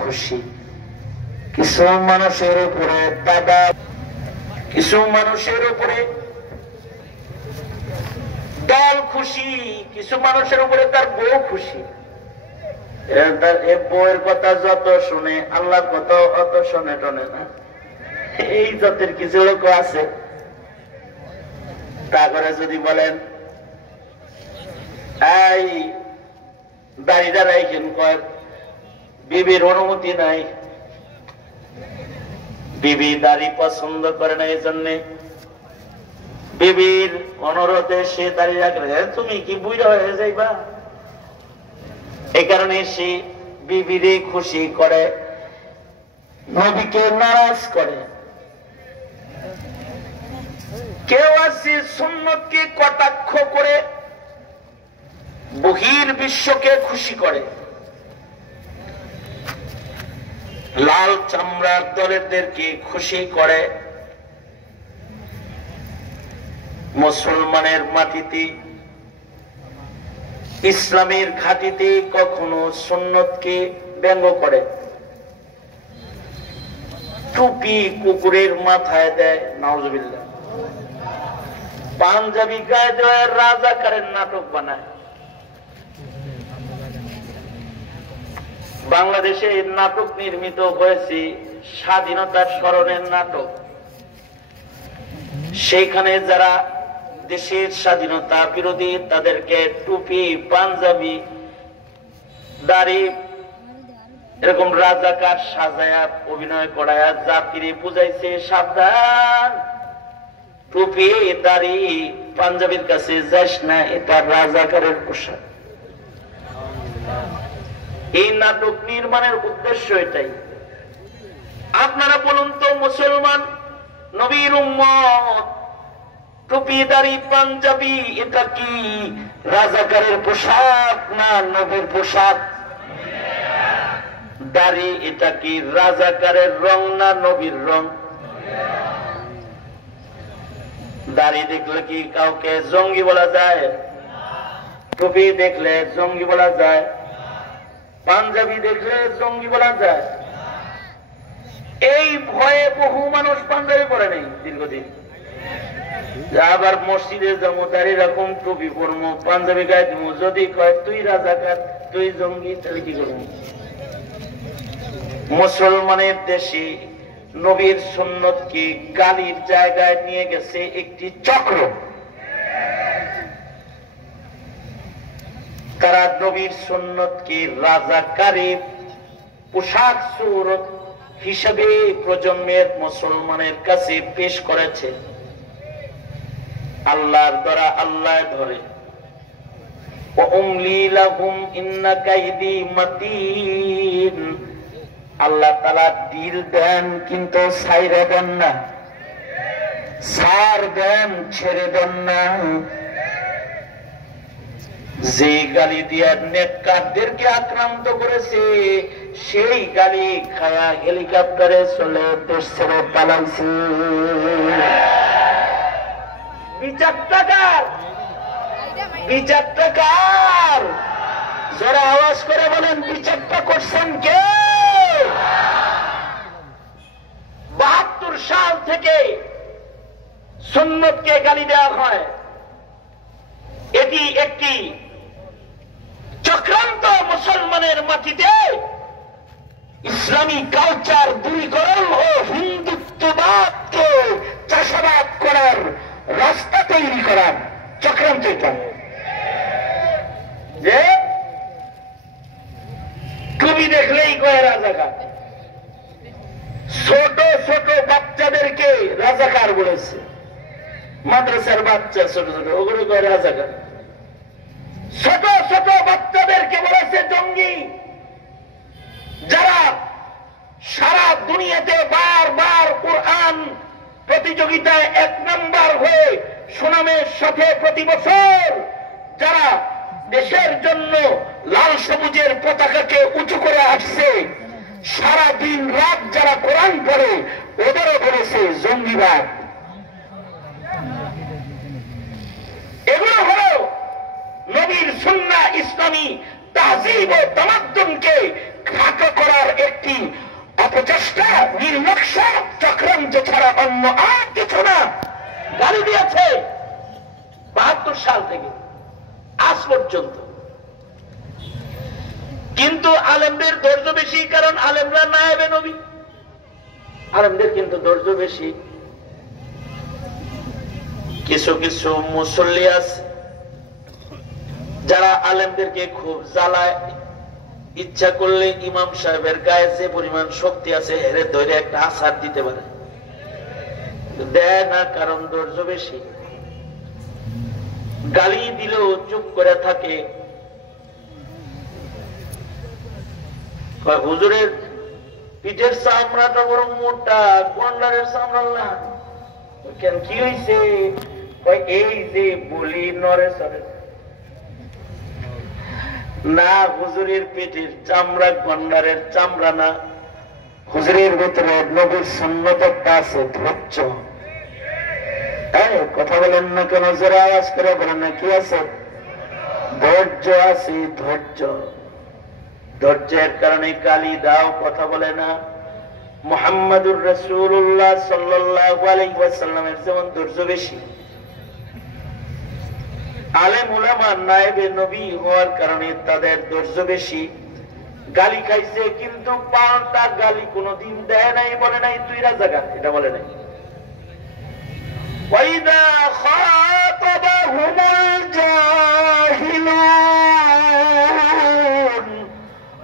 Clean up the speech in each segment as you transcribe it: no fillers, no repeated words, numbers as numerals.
খুশি, কিছু মানুষের উপরে দাদা, কিছু মানুষের উপরে দল খুশি, কিছু মানুষের উপরে তার বউ খুশি। বউয়ের কথা যত শুনে আল্লাহ কত অত শোনে টনে না। এই জাতের কিছু লোক আছে। তারপরে যদি বলেন এই দাড়িটা রাইখেন, কয় বিবির অনুমতি নাই, বিবি দাড়ি পছন্দ করে না, এই জন্য বিবির অনুরোধে সে দাড়ি রাখলে তুমি কি বুড়া হয়ে যাইবা, এই কারণে সে বিবিরে খুশি করে, নবীকে নারাজ করে। কেউ আছে সুন্নতকে কটাক্ষ করে বহির বিশ্বকে খুশি করে। লাল চামড়ার দলেরদেরকে খুশি করে। মুসলমানের মাটিতে, ইসলামের ঘাটিতে কখনো সুন্নতকে ব্যঙ্গ করে। টুপি কুকুরের মাথায় দেয়, নাউজুবিল্লাহ। পাঞ্জাবি গায়ে দেওয়া রাজাকারের নাটক বানায়। বাংলাদেশে নাটক নির্মিত হয়েছে, স্বাধীনতার স্মরণের নাটক। সেইখানে যারা দেশের স্বাধীনতা বিরোধী তাদেরকে টুপি পাঞ্জাবি দাড়ি এরকম রাজাকার সাজায়া অভিনয় করায়া জাতিরে বুঝাইছে সাবধান, টুপি দাড়ি পাঞ্জাবির কাছে যাস না, এটা রাজাকারের পোশাক। এই নাটক নির্মাণের উদ্দেশ্য এটাই। আপনারা বলুন তো, মুসলমান নবীর উম্মত, টুপি দাড়ি পাঞ্জাবি এটা কি রাজাকারের পোশাক না নবীর পোশাক? দাড়ি এটা কি রাজাকারের রং না নবীর রং? দাড়ি দেখলে কি কাউকে জঙ্গি বলা যায়? টুপি দেখলে জঙ্গি বলা যায়? পাঞ্জাবি দেখলে জঙ্গি বলা যায়? এই ভয়ে বহু মানুষ পাঞ্জাবি পরে নেই দীর্ঘদিন। আবার মসজিদে যাবো, তার এরকম টুপি পরবো, পাঞ্জাবি গায়ে দিব, যদি কয় তুই রাজাকার তুই জঙ্গি, তাহলে কি করবো? মুসলমানের দেশে নবীর সুন্নতকে গালির জায়গায় নিয়ে গেছে একটি চক্র। তারা নবীর সুন্নতকে রাজাকারী পোশাক সুরত হিসেবে প্রজন্মের মুসলমানের কাছে পেশ করেছে। আল্লাহর দ্বারা আল্লাহ ধরে, আল্লাহ তাআলা দিল দেন কিন্তু ছাইরে দেন না, ছাড় দেন ছেড়ে দেন না। যে গালি দিয়া নেককারদেরকে আক্রান্ত করেছে, সেই গালি খায়া হেলিকপ্টারে চলে দেশ ছেড়ে পালাইছে। বিচারটা কার? বিচারটা কার? যারা আওয়াজ করে বলেন বিচারটা করছেন কে? 72 সাল থেকে সুন্নতকে গালি দেওয়া হয়। এটি একটি চক্রান্ত মুসলমানের মাটিতে ইসলামী কালচার দূরীকরণ ও হিন্দুত্ববাদকে চাষাবাদ করার রাস্তা তৈরি করার চক্রান্ত এটা। যে টুপি দেখলেই কয় রাজাকার, ছোট ছোট বাচ্চাদেরকে রাজাকার বলেছে। মাদ্রাসার বাচ্চা ছোট ছোট, ওগুলো কয় রাজাকার। ছোট ছোট বাচ্চাদেরকে বলেছে জঙ্গি। যারা সারা দুনিয়াতে বারবার কোরআন প্রতিযোগিতায় 1 নম্বর হয়ে সুনামের সাথে প্রতি বছর যারা দেশের জন্য লাল সবুজের পতাকাকে উঁচু করে আসছে, সারা দিন রাত যারা কোরআন পড়ে, ওদেরও বলেছে জঙ্গিবাদ। এগুলো হলো নবীর সুন্নাহ ইসলামী তাহজিব ও তামাদ্দুনকে খাটো করার এক গালির নকশা চক্রান্ত ছাড়া অন্য আর কিছু না। গালি দিয়েছে ৭২ সাল থেকে আজ পর্যন্ত। কিন্তু আলেমদের ধৈর্য বেশি, কারণ আলেমরা নায়েবে নবী, আলেমদের কিন্তু ধৈর্য বেশি। কিছু কিছু মুসল্লি আছে যারা আলেমদেরকে খুব জ্বালায়, ইচ্ছা করলে ইমাম সাহেবের গায়ে যে পরিমাণ শক্তি আছে হেরে ধরে একটা আছাড় দিতে পারে, দেয় না, কারণ ধৈর্য বেশি। গালি দিলেও চুপ করে থাকে। হুজুরের পিঠের চামড়াটা বড় মোটা, গন্ডারের চামড়া না, কেন কি হয়েছে? এই যে বলি নরে সরে না, হুজুরের পেটের চামড়া গন্ডারের চামড়া না, হুজুরের ভিতরে নবীর সুন্নতটা আছে, ধৈর্য। কথা বলেন না কেন? জোরে আওয়াজ করে বলেন না, কি আছে? ধৈর্য আছে, ধৈর্য। ধৈর্যের কারণে গালি দাও, কথা বলে না। মুহাম্মাদুর রাসূলুল্লাহ সাল্লাল্লাহু আলাইহি ওয়াসাল্লামের যেমন ধৈর্য বেশি, আলেম উলামা নায়েবে নবী হওয়ার কারণে তাদের ধৈর্য বেশি। গালি খাইছে কিন্তু পাল্টা গালি কোনদিন দেয় নাই, বলে নাই তুই রাজাকার, এটা বলে নাই। ওয়াইদা খাতাবাহুমুল জাহিলুন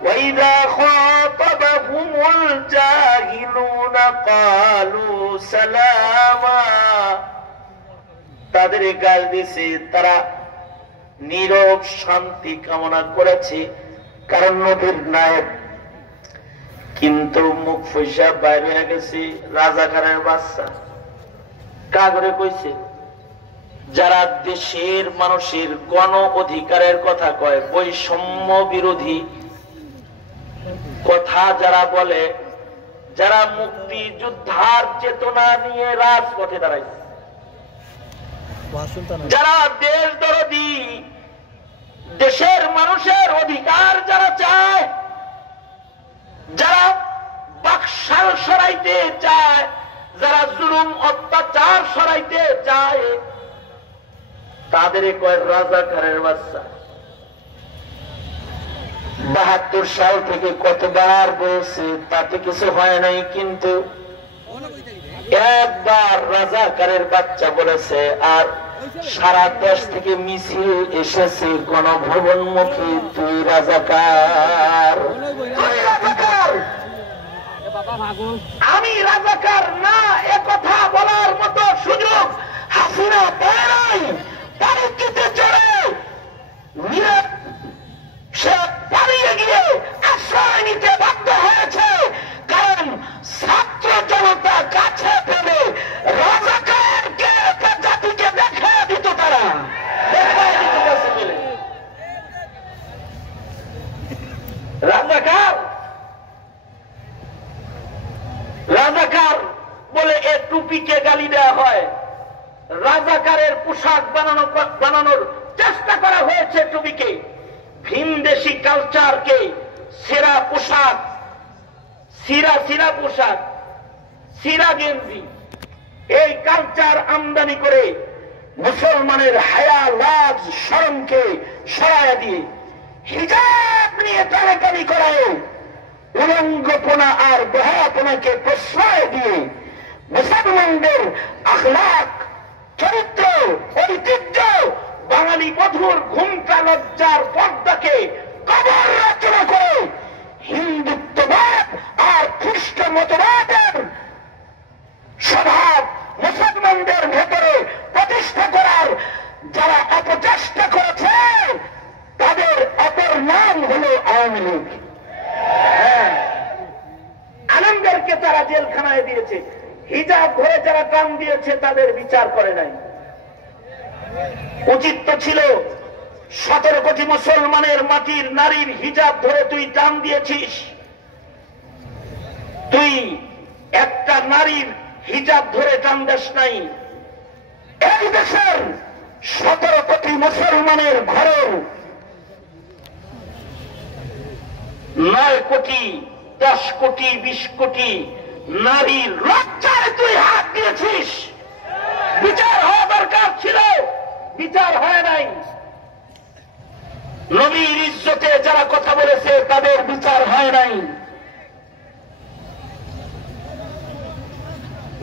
ওয়াইদা খাতাবাহুমুল জাহিলুন ক্বালু সালামা। তাদের গাল দিছে, তারা নীরব শান্তি কামনা করেছে, কারণ নবীর নায়েব। কিন্তু মুখ ফসা বাইরে হয়ে গেছে রাজাকারের বাচ্চা। কাগরে কইছে, যারা দেশের মানুষের গণ অধিকারের কথা কয়, বৈষম্য বিরোধী কথা যারা বলে, যারা মুক্তিযোদ্ধার চেতনা নিয়ে রাজপথে দাঁড়াইছে, যারা দেশ দরদি, দেশের মানুষের অধিকার যারা চায়, যারা বাকশাল সরাইতে চায়, যারা জুলুম অত্যাচার সরাইতে চায়, তাদের কয় রাজাকারের বাচ্চা। ৭২ সাল থেকে কতবার বলছে, তাতে কিছু হয় নাই, কিন্তু একবার রাজাকারের বাচ্চা বলেছে। আর সারা দেশ থেকে মিছিল এসেছে গণভবন মুখী, তুই রাজাকার, আমি রাজাকার না, একথা বলার মতো সুযোগ হাসিনা দেয় নাই। পরিস্থিতি চড়ে সে পালিয়ে গিয়ে আশ্রয় নিতে বাধ্য হয়েছে, কারণ ছাত্র জনতা কাছে পেলে রাজাকারকে জাতিকে দেখে দিত, তারা রাজাকার রাজাকার বলে এ টুপিকে গালি দেওয়া হয়। রাজাকারের পোশাক বানানোর চেষ্টা করা হয়েছে টুপিকে, ভিনদেশি কালচারকে সেরা পোশাক, সিরা পোশাক, সিরা গেঞ্জি, এই কালচার আমদানি করে মুসলমানের হায়া লাজ শরমকে সরাইয়া দিয়ে হিজাব নিয়ে টানাটানি করায়, উলঙ্গপনা আর বহাপনাকে প্রশ্রয় দিয়ে মুসলমানদের আখলাক, চরিত্র, ঐতিহ্য, বাঙালি বধুর ঘুমটা লজ্জার পর্দাকে কবর রচনা করে হিন্দুত্ববাদ আর খ্রিস্ট মতবাদের স্বভাব মুসলমানদের ভেতরে প্রতিষ্ঠা করার যারা অপচেষ্টা করেছে, তাদের অপর নাম হল আওয়ামী লীগ। আলেমদেরকে তারা জেলখানায় দিয়েছে, হিজাব ধরে যারা টান দিয়েছে তাদের বিচার করে নাই। উচিত তো ছিল 17 কোটি মুসলমানের মাটির নারীর হিজাব ধরে তুই টান দিয়েছিস, তুই একটা নারীর হিজাব ধরে টান দেশ নাই। এই দেশের 17 কোটি মুসলমানের ঘরের 9 কোটি, 10 কোটি, 20 কোটি নারীর লজ্জায় তুই হাত দিয়েছিস। বিচার হওয়া দরকার ছিল, বিচার হয় নাই। নবীর ইজ্জতে যারা কথা বলেছে তাদের বিচার হয় নাই।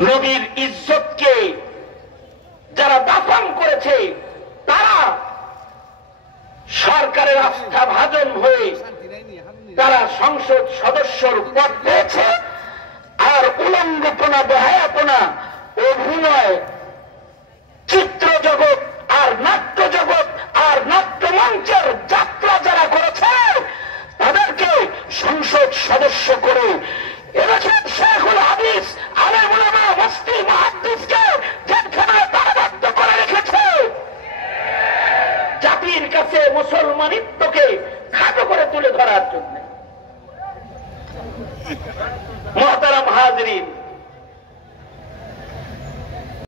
নবীর ইজ্জতকে যারা দাফন করেছে তারা সরকারের আস্থা ভাজন হয়ে তারা সংসদ সদস্যর পদ পেয়েছে। আর উলঙ্গপনা, বেহায়াপনা, অভিনয়, চিত্র জগৎ আর নাট্য জগৎ আর নাট্যমঞ্চের যাত্রা যারা করেছে তাদেরকে সংসদ সদস্য করে এনেছেন শেখুল হাদিস আলেম উলামা মুফতি মুহাদ্দিসকে যেখানে তারাবদ্ধ করে রেখেছে জাতির কাছে মুসলমানিত্বকে খাটো করে তুলে ধরার জন্য। মুহতারাম হাজরিন,